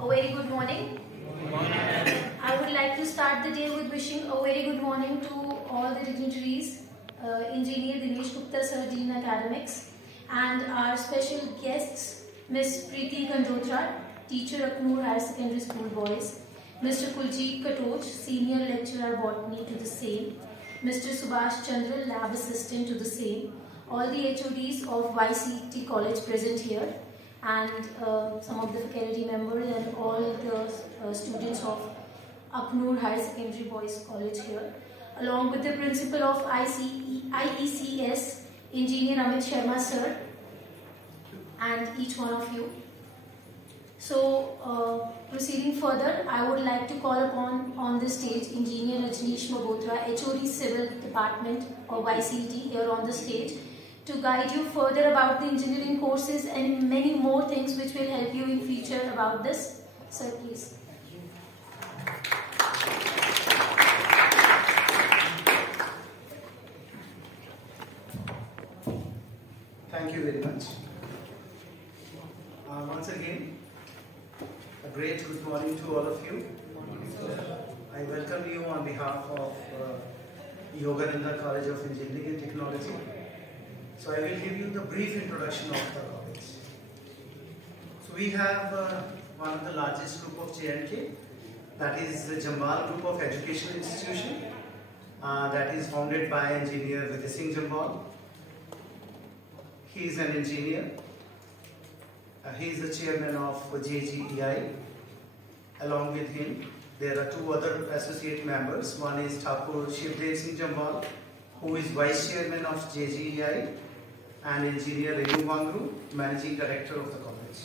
A very good morning. Good morning. I would like to start the day with wishing a very good morning to all the dignitaries, Engineer Dinesh Gupta Sir, Dean Academics, and our special guests, Ms. Preeti Kanjotra, Teacher Aknoor Higher Secondary School Boys, Mr. Kuljeet Katoch, Senior Lecturer Botany to the same, Mr. Subhash Chandra, Lab Assistant to the same, all the HODs of YCT College present here, and some of the faculty members and all the students of Aknoor Higher Secondary Boys College here, along with the principal of IECS, Engineer Amit Sharma Sir, and each one of you. So, proceeding further, I would like to call upon on the stage Engineer Rajneesh Magotra, HOD Civil Department of YCT here on the stage, to guide you further about the engineering courses and many more things which will help you in future about this. Sir, please. Thank you very much. Once again, a great good morning to all of you. I welcome you on behalf of Yogananda College of Engineering and Technology. So I will give you the brief introduction of the college. So we have one of the largest group of J&K, that is the Jambal Group of Educational Institution, that is founded by Engineer Vidya Singh Jambal. He is an engineer. He is the chairman of JGEI. Along with him, there are two other associate members. One is Thakur Shivdev Singh Jambal, who is vice chairman of JGEI, and engineer Renu Wangru, managing director of the college.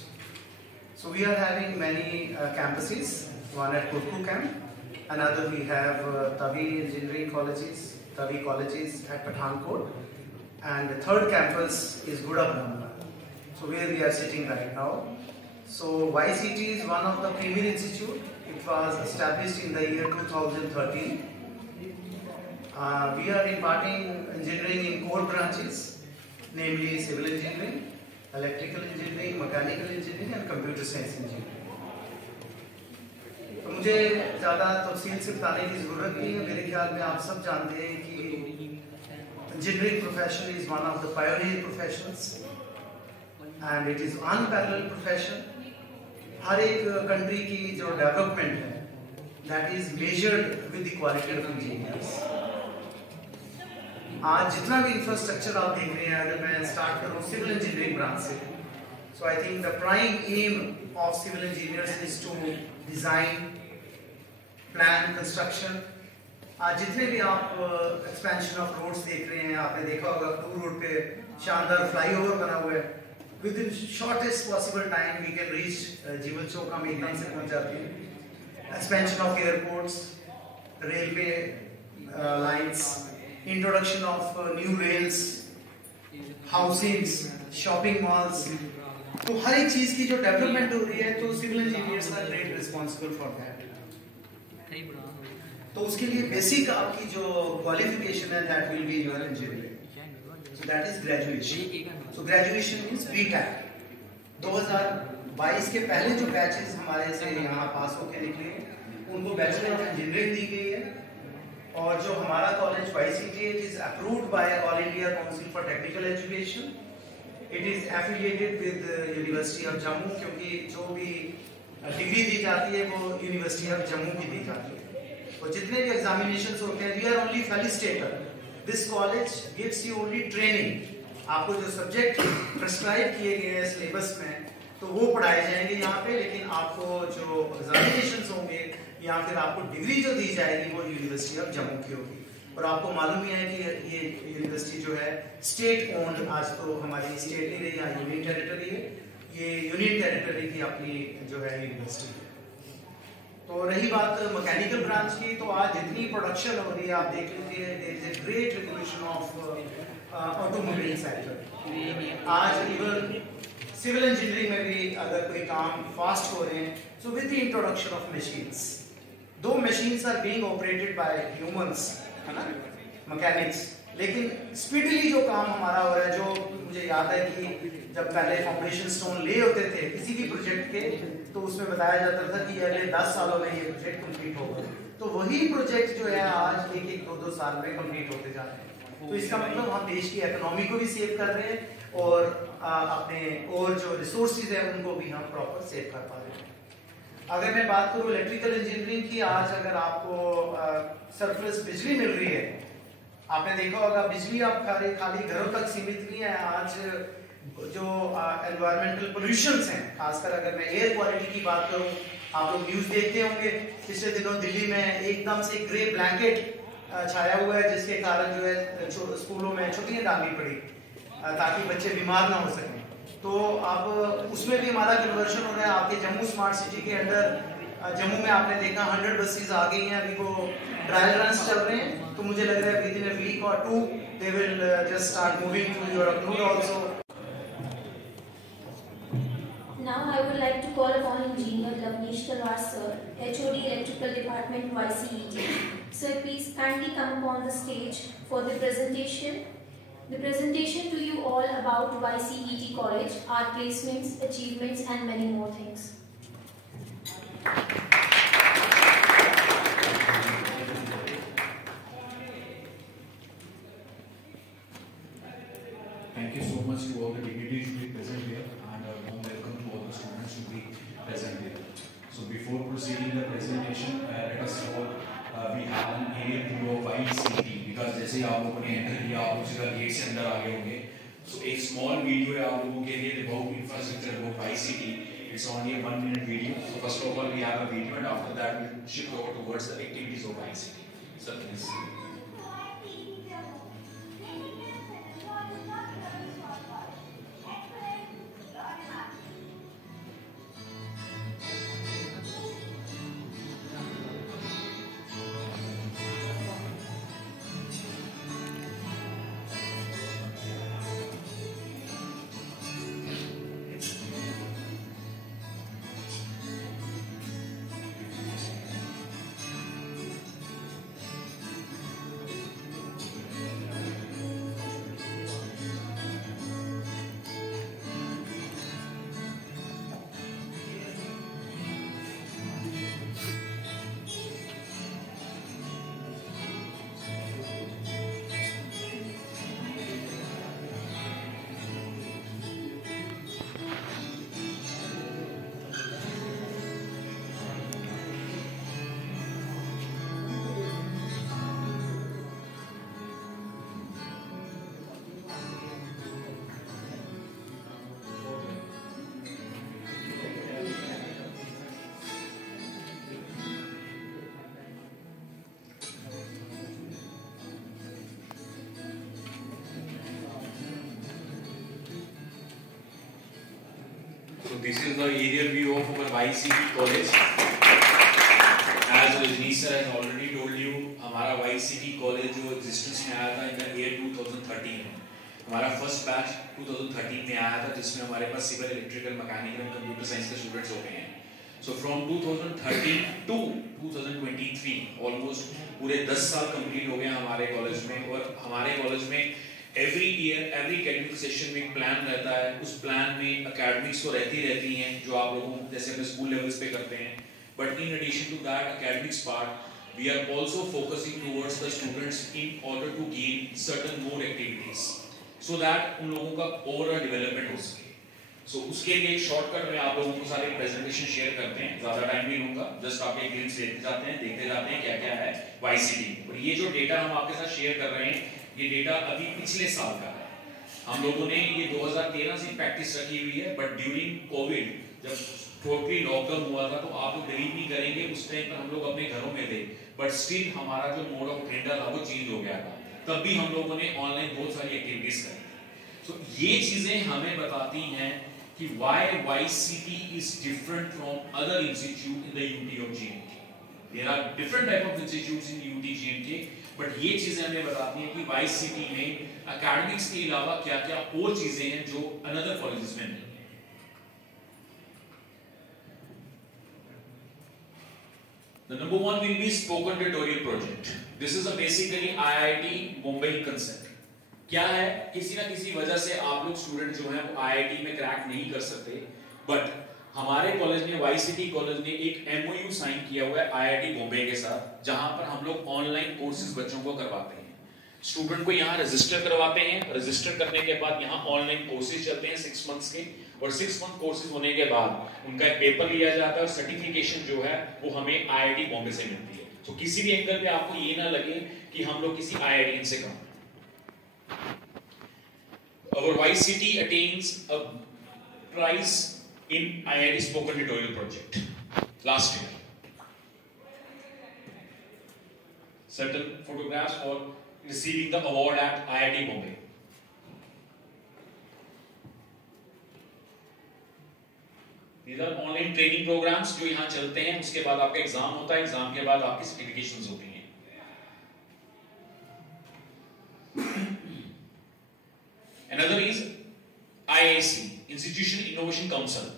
So we are having many campuses. One at Kurku camp, another we have Tavi engineering colleges, Tavi colleges at Pathankot, and the third campus is Gudabramla. So where we are sitting right now. So YCT is one of the premier institute. It was established in the year 2013. We are imparting engineering in core branches, namely civil engineering, electrical engineering, mechanical engineering and computer science engineering. तो मुझे ज़्यादा तफसील से बताने की ज़रूरत नहीं है. मेरे ख्याल में आप सब जानते हैं कि engineering profession is one of the pioneer professions and it is unparalleled profession. हर एक country की जो development है, that is measured with the quality of engineers. आज जितना भी infrastructure आप देख रहे हैं, अगर मैं start करूँ civil engineering branch से, so I think the prime aim of civil engineers is to design, plan, construction. आज जितने भी आप expansion of roads देख रहे हैं, आपने देखा होगा टू रोड पे शानदार flyover बना हुआ है. Within shortest possible time we can reach जीवन चौक हम एकदम से पहुंच जाते हैं. Expansion of airports, railway lines, introduction of new rails, housings, shopping malls. तो हर एक चीज की जो डेवलपमेंट हो रही है, तो civil engineers are great responsible for that. तो उसके लिए बेसिक आपकी जो क्वालिफिकेशन है, that will be your engineering. So that is graduation. So graduation means BTech. 2022 के पहले जो बैचेस हमारे से यहाँ पास होके निकले हैं, उनको बैचलर ऑफ इंजीनियरिंग दी गई है. और जो हमारा कॉलेज YCT है, it is approved by All India Council for Technical Education. It is affiliated with University of Jammu, क्योंकि जो भी डिग्री दी जाती है वो यूनिवर्सिटी ऑफ जम्मू की दी जाती है. और जितने भी एग्जामिनेशंस होते हैं, we are only felicitator. This college gives you only training. आपको जो सब्जेक्ट प्रिस्क्राइब किए गए हैं सिलेबस में, तो वो पढ़ाए जाएंगे यहाँ पे, लेकिन आपको जो एग्जामिनेशंस होंगे या फिर आपको डिग्री जो दी जाएगी वो यूनिवर्सिटी ऑफ जम्मू की होगी. और आपको मालूम ही है कि ये यूनिवर्सिटी जो है स्टेट ओन्ड, आज तो हमारी स्टेट नहीं रही, यहाँ यूनियन टेरिटरी है. ये यूनियन टेरिटरी की अपनी जो है यूनिवर्सिटी है. तो रही बात मैकेनिकल ब्रांच की, तो आज जितनी प्रोडक्शन हो रही है आप देख लीजिए, there is a great revolution of automobile sector. आज इवन सिविल इंजीनियरिंग में भी अगर कोई काम फास्ट हो रहे हैं, so with the introduction of machines, दो machines are being operated by humans, है ना, मैकेनिक्स, लेकिन स्पीडली जो काम हमारा हो रहा है, जो मुझे याद है कि जब पहले फाउंडेशन स्टोन ले होते थे किसी भी प्रोजेक्ट के, तो उसमें बताया जाता था कि अगले 10 सालों में ये प्रोजेक्ट कंप्लीट होगा। तो वही प्रोजेक्ट जो है आज एक एक 2-2 साल में कंप्लीट होते जा रहे हैं। तो इसका मतलब हम देश की इकोनॉमी को भी सेव कर रहे हैं और अपने और जो रिसोर्सेज है उनको भी हम प्रॉपर सेव कर पा रहे हैं। अगर मैं बात करूँ इलेक्ट्रिकल इंजीनियरिंग की, आज अगर आपको सरप्लस बिजली मिल रही है, आपने देखा होगा बिजली आप खाली घरों तक सीमित नहीं है। आज जो एनवायरमेंटल पोल्यूशंस हैं, खासकर अगर मैं एयर क्वालिटी की बात करूं, आप लोग न्यूज देखते होंगे पिछले दिनों दिल्ली में एकदम से ग्रे ब्लैंकेट छाया हुआ है, जिसके कारण जो है स्कूलों में छुट्टियां डालनी पड़ी ताकि बच्चे बीमार ना हो सकें। तो अब उसमें भी हमारा कन्वर्शन हो रहा है। आपके जम्मू स्मार्ट सिटी के अंदर जम्मू में आपने देखा 100 बसेस आ गई हैं, अभी वो ट्रायल रन चल रहे हैं। तो मुझे लग रहा है विद इन अ वीक और 2 they will just start moving to your Akhnoor also. Now I would like to call upon Engineer Lavnesh Talwar sir, HOD Electrical Department YCET. Sir, please kindly come upon the stage for the presentation. The presentation to you all about YCET College, our placements, achievements and many more things. Thank you so much to all the dignitaries to be present here, and a warm welcome to all the students to be present here. So before proceeding the presentation, let us all we have an aerial view of YCET, because जैसे ही आप लोगों ने enter किया आप लोग सीधा gate से अंदर आ गए होंगे। So एक small video है आप लोगों के लिए about infrastructure of YCET. It's only a 1 minute video. So first of all we have a video, and after that we will shift over towards the activities of YCET. So please. So this is the aerial view of our YCET college. As Rajnish sir has already told you, हमारा YCET college जो existence में आया था in the year 2013. हमारा first batch 2013 में आया था, जिसमें हमारे पास civil, electrical, mechanical and computer science के students हो गए हैं. So from 2013 to 2023 almost पूरे 10 साल complete हो गए हमारे college में, और हमारे college में every year every academic session में एक प्लान रहता है। उस प्लान में एकेडमिक्स तो रहती हैं जो आप लोगों जैसे अपने स्कूल लेवल्स पे करते हैं, but in addition to that academics part we are also focusing towards the students in order to gain certain more activities so that उन लोगों का ओवरऑल डेवलपमेंट हो सके। सो उसके लिए एक शॉर्टकट में आप लोगों को सारे प्रेजेंटेशन शेयर करते हैं, ज़्यादा टाइम नहीं लूँगा, जस्ट आप एक ग्लिम्स देखते जाते हैं क्या क्या है YCET। और ये जो डेटा हम आपके साथ शेयर कर रहे हैं, ये डेटा अभी पिछले साल का है। हम लोगों ने ये 2013 से प्रैक्टिस रखी हुई है, बट ड्यूरिंग कोविड जब टोटली लॉकडाउन हुआ था तो आप लोग बिलीव नहीं करेंगे, उस टाइम पर हम लोग अपने घरों में थे, बट स्टिल हमारा जो मोड ऑफ अटेंडेंस था वो चेंज हो गया था। तब भी हम लोगों ने ऑनलाइन बहुत सारी एक्टिविटीज करी। सो ये चीजें हमें बताती हैं कि why YCET is different from other institute in the UT of JNK। There are different type of institutes in UT JNK, but ये चीजें हमें बताती हैं कि YCET में एकेडमिक्स के अलावा क्या क्या और चीजें हैं जो अनदर कॉलेजेस में नहीं है। The number one will be spoken tutorial project. This is a basically IIT Mumbai concept. क्या है, किसी ना किसी वजह से आप लोग स्टूडेंट जो हैं वो IIT में क्रैक नहीं कर सकते, बट हमारे कॉलेज ने वाईसीटी कॉलेज ने एक एमओयू साइन किया हुआ है आईआईटी बॉम्बे के साथ, जहां पर हम लोग ऑनलाइन कोर्सेज बच्चों को करवाते हैं। स्टूडेंट को यहाँ रजिस्टर करवाते हैं, रजिस्टर करने के बाद यहाँ ऑनलाइन कोर्सेज चलते हैं 6 मंथ्स के, और 6 मंथ कोर्सेज होने के बाद उनका एक पेपर लिया जाता है और सर्टिफिकेशन जो है वो हमें आईआईटी बॉम्बे से मिलती है। तो किसी भी एंगल पे आपको ये ना लगे कि हम लोग किसी आईआईटी से कम। Our YCT attains a prize in IIT Spoken Tutorial project last year. Certain photographs for receiving the award at IIT Bombay. These are online training programs जो यहाँ चलते हैं, उसके बाद आपका एग्जाम होता है, एग्जाम के बाद आपकी सर्टिफिकेशंस होती हैं। Another is IIC, Institution Innovation Council.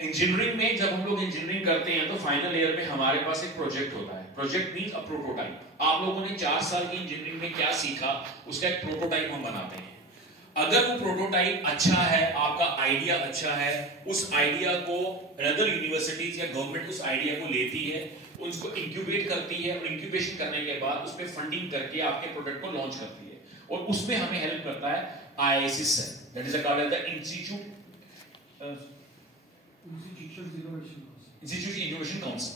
Engineering में जब हम लोग इंजीनियरिंग करते हैं तो फाइनल ईयर में हमारे पास एक प्रोजेक्ट होता है। Project means a prototype. आप लोगों ने 4 साल की इंजीनियरिंग में क्या सीखा उसका एक प्रोटोटाइप हम बनाते हैं। अगर वो प्रोटोटाइप अच्छा है, आपका आइडिया अच्छा है, उस आइडिया को अदर यूनिवर्सिटीज या गवर्नमेंट उस आइडिया को लेती है, उसको इंक्यूबेट करती है और इंक्यूबेशन करने के बाद उस पर फंडिंग करके आपके प्रोडक्ट को लॉन्च करती है, और उसमें हमें हेल्प करता है IIC cell, that is called as the Institute Innovation Council.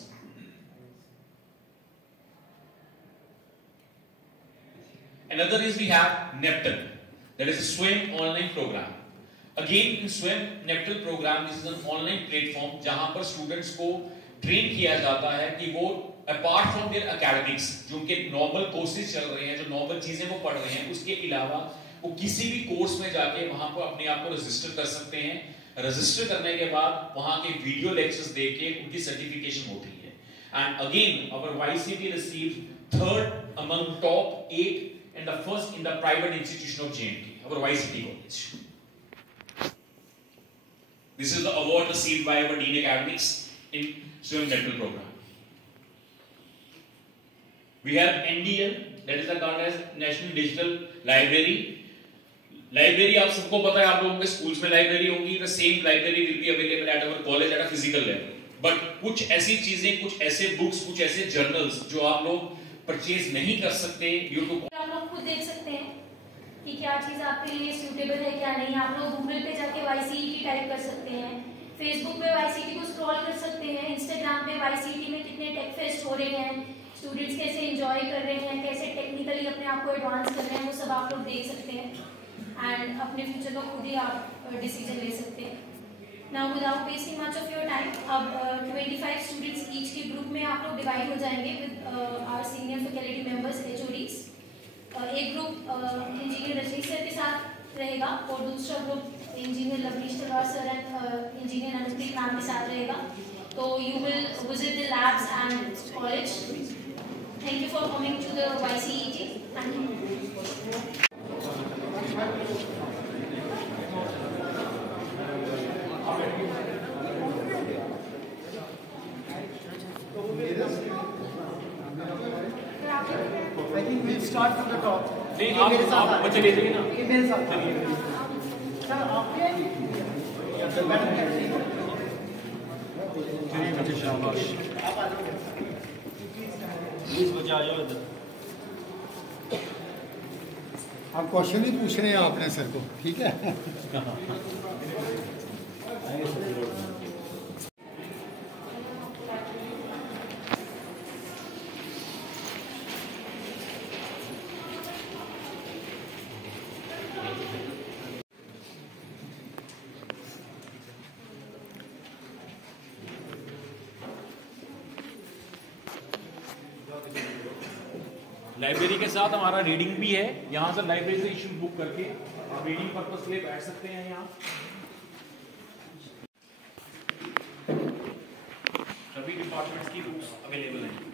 Another is we have NEPTL, that is a SWIM online program. Again in SWIM NEPTL program, this is an online platform जहां पर students को train किया जाता है कि वो apart from there academics, जो उनके नॉर्मल कोर्सेज चल रहे हैं, जो नॉर्मल चीजें वो पढ़ रहे हैं, उसके अलावा वो किसी भी कोर्स में जाके वहां पर अपने आप को रजिस्टर कर सकते हैं। रजिस्टर करने के बाद वहां के वीडियो लेक्चर्स देके उनकी सर्टिफिकेशन होती है। And again our YCT received 3rd among top 8 and the 1st in the private institution of JNK, our YCT college. This is the award received by our Dean Academics in SWIM NEPTL program. We have NDL, that is called as National Digital Library. Library आप सबको पता है, आप लोगों के schools में library होंगी, the same library will be available at our college at a physical level, but कुछ ऐसी चीजें, कुछ ऐसे बुक्स, कुछ ऐसे जर्नल्स जो आप लोग परचेज नहीं कर सकते ड्यू टू, आप लोग खुद देख सकते हैं कि क्या चीज आपके लिए सूटेबल है क्या नहीं। आप लोग गूगल पे जाके YCT टाइप कर सकते हैं, फेसबुक पे YCT को स्क्रॉल कर सकते हैं, इंस्टाग्राम पे YCT में कितने टेक फेस्ट हो रहे हैं, स्टूडेंट्स कैसे एंजॉय कर रहे हैं, कैसे टेक्निकली अपने आप को एडवांस कर रहे हैं, वो सब आप लोग देख सकते हैं एंड अपने फ्यूचर को खुद ही आप डिसीजन ले सकते हैं। Now without wasting much of your time, अब 25 स्टूडेंट्स ईच के ग्रुप में आप लोग डिवाइड हो जाएंगे with our senior faculty members HODs। एक ग्रुप इंजीनियर रजनीश सर के साथ रहेगा और दूसरा group engineer Lavneesh Talwar sir and engineer Anupreet ma'am के साथ रहेगा। तो you will visit the labs and college. Thank you for coming to the YCET। Thank you. I think we'll start from the top. नहीं आप बच्चे ले जाइए ना, मेरे साथ सर आपके चलिए बच्चे शाबाश, आप आ जाओ प्लीज बच्चे आ जाओ इधर। आप क्वेश्चन ही पूछने हैं आपने सर को, ठीक है? लाइब्रेरी के साथ हमारा रीडिंग भी है। यहाँ से लाइब्रेरी से इशू बुक करके आप रीडिंग पर्पस के लिए बैठ सकते हैं। यहाँ सभी डिपार्टमेंट्स की बुक्स अवेलेबल हैं।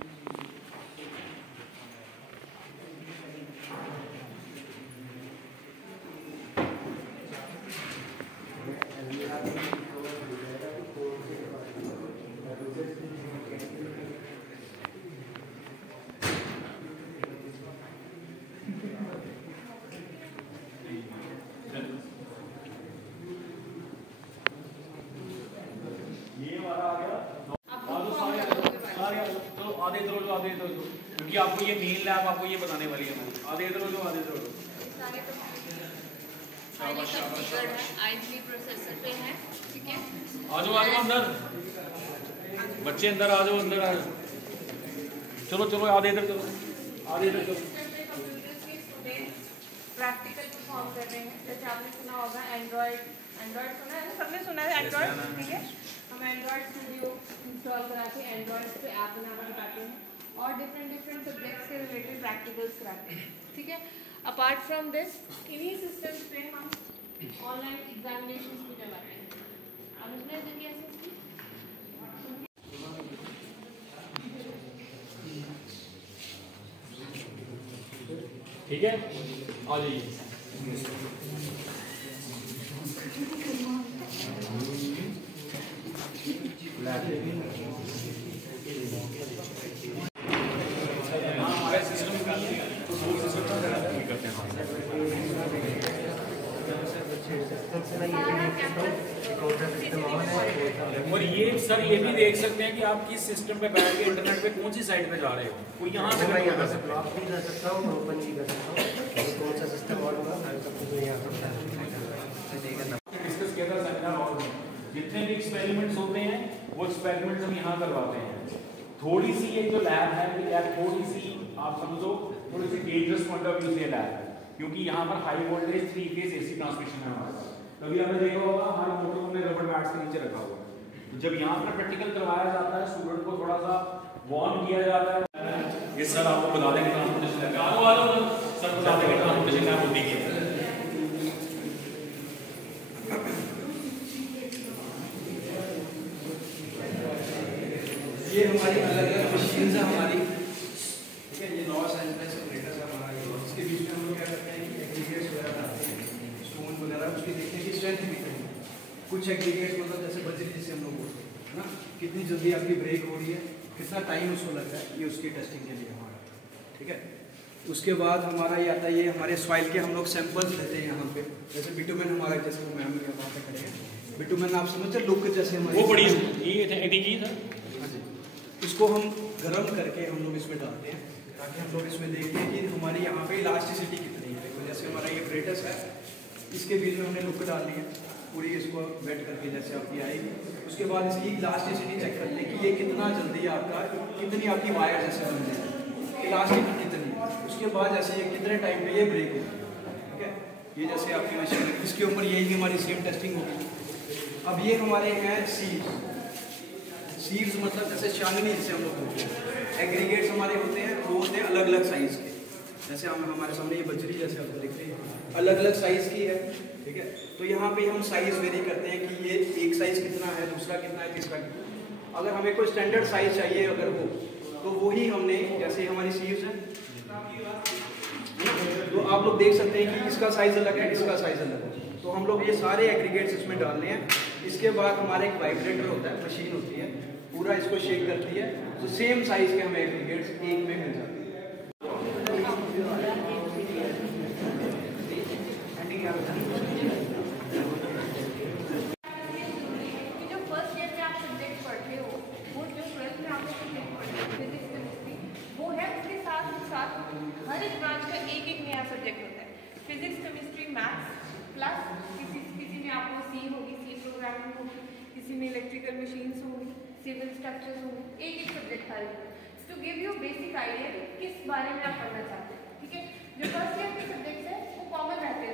आधे इधर हो जाओ, आधे इधर हो जाओ, क्योंकि आपको ये मेन लैब आपको ये बताने वाली है हमारी। आधे इधर हो जाओ, आधे इधर हो जाओ। आईजी प्रोसेसर पे है, ठीक है। आ जाओ अंदर, बच्चे अंदर आ जाओ, अंदर आ जाओ। चलो चलो आधे इधर चलो, आधे इधर चलो। प्रैक्टिकल परफॉर्म कर रहे हैं, जैसे आपने सुना होगा एंड्रॉइड सुना है, सबने सुना है एंड्रॉइड, ठीक है। हम एंड्रॉइड स्टूडियो इंस्टॉल करा के एंड्रॉइड पे ऐप बनाना बताते हैं और डिफरेंट सब्जेक्ट्स से रिलेटेड प्रैक्टिकल्स कराते हैं, ठीक है। अपार्ट फ्रॉम दिस इन्हीं सिस्टम्स पे हम ऑनलाइन एग्जामिनेशंस भी करवाते हैं। अब उसमें देखिए ठीक है, आ जाइए। और ये सर ये भी देख सकते हैं कि आप किस सिस्टम पे बैठ के इंटरनेट पे कौन सी साइट पे जा रहे हो। कोई यहाँ से मैं यहाँ से ब्लॉक भी कर सकता हूँ, ओपन भी कर सकता हूँ, कौन सा सिस्टम और होगा सब कुछ यहाँ पर डिस्कस किया था सेमिनार हॉल में। जितने भी एक्सपेरिमेंट्स होते हैं वो एक्सपेरिमेंट्स हम यहाँ करवाते हैं। थोड़ी सी ये जो लैब है ये लैब थोड़ी सी आप समझो थोड़ी सी डेंजरस पॉइंट ऑफ व्यू से लैब है, क्योंकि यहाँ पर high voltage 3 phase AC transmission है हमारे पास। कभी आपने देखा होगा हर मोटर हमने रबर मैट्स के नीचे रखा हुआ है। तो जब यहाँ पर प्रैक्टिकल करवाया जाता है स्टूडेंट को थोड़ा सा वार्न किया जाता है। ये सर आपको बता देंगे ट्रांसपोर्टेशन लैब, सर बता देंगे ट्रांसपोर्टेशन लैब होती है। ये हमारी अलग अलग मशीन्स है हमारी, ठीक है। ये लॉस एंजल्स सेपरेटर्स है हमारा, इसके बीच में हम लोग क्या करते हैं कि एग्रीगेट्स वगैरह डालते हैं, स्टोन वगैरह, उसकी देखते हैं कि स्ट्रेंथ भी करें। कुछ एग्रीगेट्स मतलब जैसे बजरी जिसे हम लोग बोलते हैं ना, कितनी जल्दी आपकी ब्रेक हो रही है, कितना टाइम उसको लगता है, ये उसकी टेस्टिंग के लिए हमारा, ठीक है। उसके बाद हमारा ये आता है, ये हमारे सॉइल के हम लोग सैंपल्स लेते हैं यहाँ पे, जैसे बिटुमेन हमारा, जैसे वो मैम वहाँ पे खड़े हैं, बिटुमेन आप समझते लुक जैसे हमारे वो बड़ी ये इसको हम गर्म करके हम लोग इसमें डालते हैं, ताकि हम लोग इसमें देखते हैं कि हमारी यहाँ पे इलास्टिसिटी कितनी है। तो जैसे हमारा ये ब्रेटस है, इसके बीच में हमने लुक डालनी है पूरी, इसको वेट करके जैसे आपकी आएगी। उसके बाद इसकी इलास्टिसिटी चेक करते हैं कि ये कितना जल्दी आपका, कितनी आपकी वायर जैसे बन जाए, इलास्टिक कितनी, उसके बाद जैसे ये कितने टाइम पे ये ब्रेक होगी, ठीक है। ये जैसे आपकी मशीन, इसके ऊपर यही हमारी सेम टेस्टिंग होगी। अब ये हमारे हैं सीव्स मतलब जैसे चांदनी जिसे हम लोग बोलते हैं। एग्रीगेट्स हमारे होते हैं, वो होते हैं अलग अलग साइज़ के, जैसे हम हमारे सामने ये बजरी जैसे आपको दिख रही है अलग अलग साइज़ की है, ठीक है। तो यहाँ पे हम साइज़ वेरी करते हैं कि ये एक साइज़ कितना है, दूसरा कितना है, तीसरा कितना। अगर हमें कोई स्टैंडर्ड साइज़ चाहिए अगर हो, तो वही हमने जैसे हमारी सीव्स है, तो आप लोग देख सकते हैं कि इसका साइज़ अलग है, इसका साइज़ अलग है। तो हम लोग ये सारे एग्रीगेट्स इसमें डालने हैं। इसके बाद हमारा एक वाइब्रेटर होता है, मशीन होती है, पूरा इसको शेक करती है, तो सेम साइज के हमें एग्रीगेट्स एक में मिल जाते हैं। जो फर्स्ट ईयर में आप सब्जेक्ट पढ़ते हो, वो जो 12th में आप सब्जेक्ट पढ़ते हो फिजिक्स केमिस्ट्री, वो है उसके साथ साथ हर एक ब्रांच का एक एक नया सब्जेक्ट होता है। फिजिक्स केमिस्ट्री मैथ्स प्लस किसी में आपको सी होगी, सी प्रोग्रामिंग होगी, किसी में इलेक्ट्रिकल मशीन्स होंगी, सिविल स्ट्रक्चर्स होंगे, एक एक सब्जेक्ट था to give you basic idea कि किस बारे में आप पढ़ना चाहते हैं, ठीक है। जो फर्स्ट ईयर के सब्जेक्ट्स हैं वो कॉमन रहते हैं।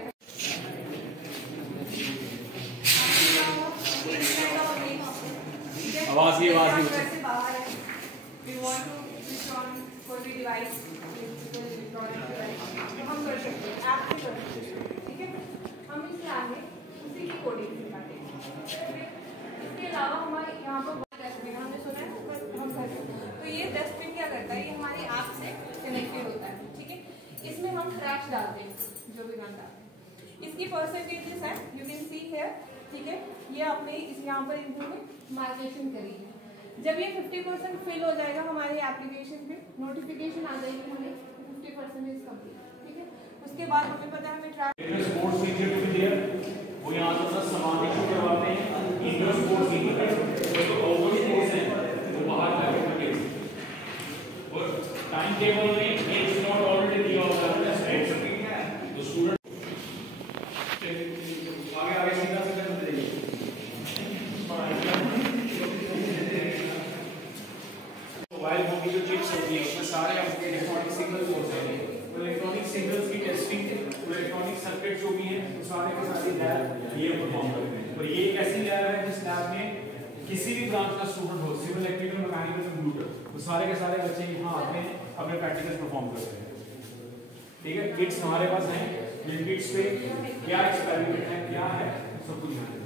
आवाज ही बाहर है, we want to switch on कोई डिवाइस, इलेक्ट्रॉनिक डिवाइस, तो हम कर सकते हैं, ऐप से कर सकते हैं, ठीक है। हम इससे आगे उसी की कोडिंग सिखाते हैं, ठीक है। इसके अलावा हमारे यहाँ पर डस्टबिन हमने सुना है, हम करते हैं। तो ये डस्टबिन क्या करता है, ये हमारी ऐप से कनेक्टेड होता है, ठीक है। इसमें हम ट्रैश डालते हैं, जो भी गंदा है। इसकी परसेंटेजेस है, यू कैन सी हियर, ठीक है। ये आपने इस यहाँ पर इन्होंने मार्केशन करी है। जब ये 50% फिल हो जाएगा हमारे एप्लीकेशन पे, नोटिफिकेशन आ जाएगी हमें 50% इज कंप्लीट, ठीक है। उसके बाद हमें पता है हमें वो यहाँ से सामान इशू करवाते हैं, इंडोर स्पोर्ट्स की तो आउटडोर स्पोर्ट्स हैं वो बाहर जाके टेबल में इट्स नॉट ऑलरेडी दिया होगा ना स्टूडेंट, तो स्टूडेंट आगे आगे सीधा सीधा चलते जाइए। मोबाइल फोन की जो चिप्स होती है उसमें सारे आपके इलेक्ट्रॉनिक सिग्नल्स होते हैं, तो इलेक्ट्रॉनिक सिग्नल्स की टेस्टिंग, इलेक्ट्रॉनिक सर्किट जो भी है वो सारे के सारे लैब ये परफॉर्म करते हैं। और ये एक ऐसी लैब है जिस लैब में किसी भी ब्रांच का स्टूडेंट हो, सिविल, इलेक्ट्रिकल, मैकेनिकल, कंप्यूटर, तो सारे के सारे बच्चे यहाँ आते हैं, अपने प्रैक्टिकल्स परफॉर्म करते हैं। ठीक है, किट्स हमारे पास हैं, जिन किट्स पे क्या एक्सपेरिमेंट है, क्या है, सब कुछ यहाँ है।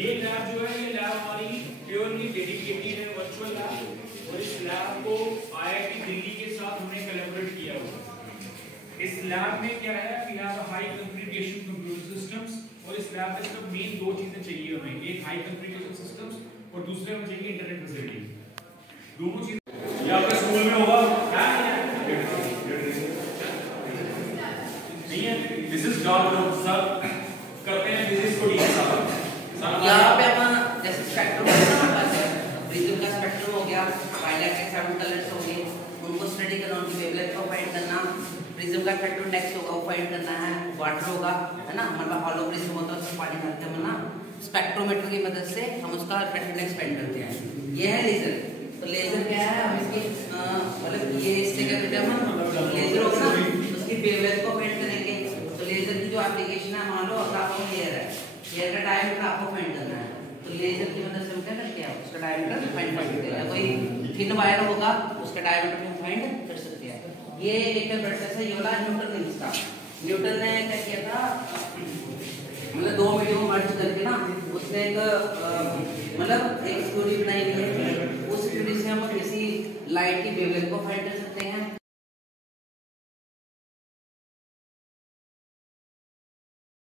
ये लैब जो है, ये लैब हमारी प्योरली डेडिकेटेड है वर्चुअल लैब, और इस लैब को IIT दिल्ली के साथ हमने कोलैबोरेट किया हुआ है। इस लैब में क्या है, we have high configuration computer systems, और इस लैब में सिर्फ मेन दो चीजें चाहिए हमें, एक हाई कॉन्फ़िगरेशन सिस्टम्स और दूसरे में चाहिए इंटरनेट फैसिलिटी। दोनों चीजें ये आपके स्कूल में होगा नहीं है। This is dark room sir करते हैं, दिस इज को डी सर यहाँ पे अपना जैसे स्पेक्ट्रम प्रिज्म का स्पेक्ट्रम हो गया, बायलैक्ट्रिक 7 कलर्स हो गए, उनको स्टडी करना, उनकी वेवलेंथ को फाइंड करना, प्रिज्म का स्पेक्ट्रोडेक्स होगा वो फाइंड करना है, वाटर होगा है ना, हमारे पास हॉलो प्रिज्म होता है उसमें पानी डालते हैं ना, स्पेक्ट्रोमीटर की मदद से हम उसका स्पेक्ट्रोडेक्स फाइंड करते हैं। ये है लेजर। तो लेजर क्या है, हम इसकी मतलब ये इससे क्या करते हैं, हम लेजर होगा ना उसकी वेवलेंथ को फाइंड करेंगे। तो लेजर की जो एप्लीकेशन है, मान लो आपको हेयर है, हेयर का डायमीटर आपको फाइंड करना है, तो लेजर की मदद से हम क्या करते हैं, उसका डायमीटर फाइंड कर सकते हैं। कोई थिन वायर होगा उसका डायमीटर हम फाइंड कर सकते हैं। ये एक ब्लड टेस्ट है, ये वाला न्यूटन ने इसका, न्यूटन ने क्या किया था, मतलब दो मीडियम मर्ज करके ना उसने एक मतलब एक स्टोरी बनाई है, उस स्टोरी से हम किसी लाइट की वेवलेंथ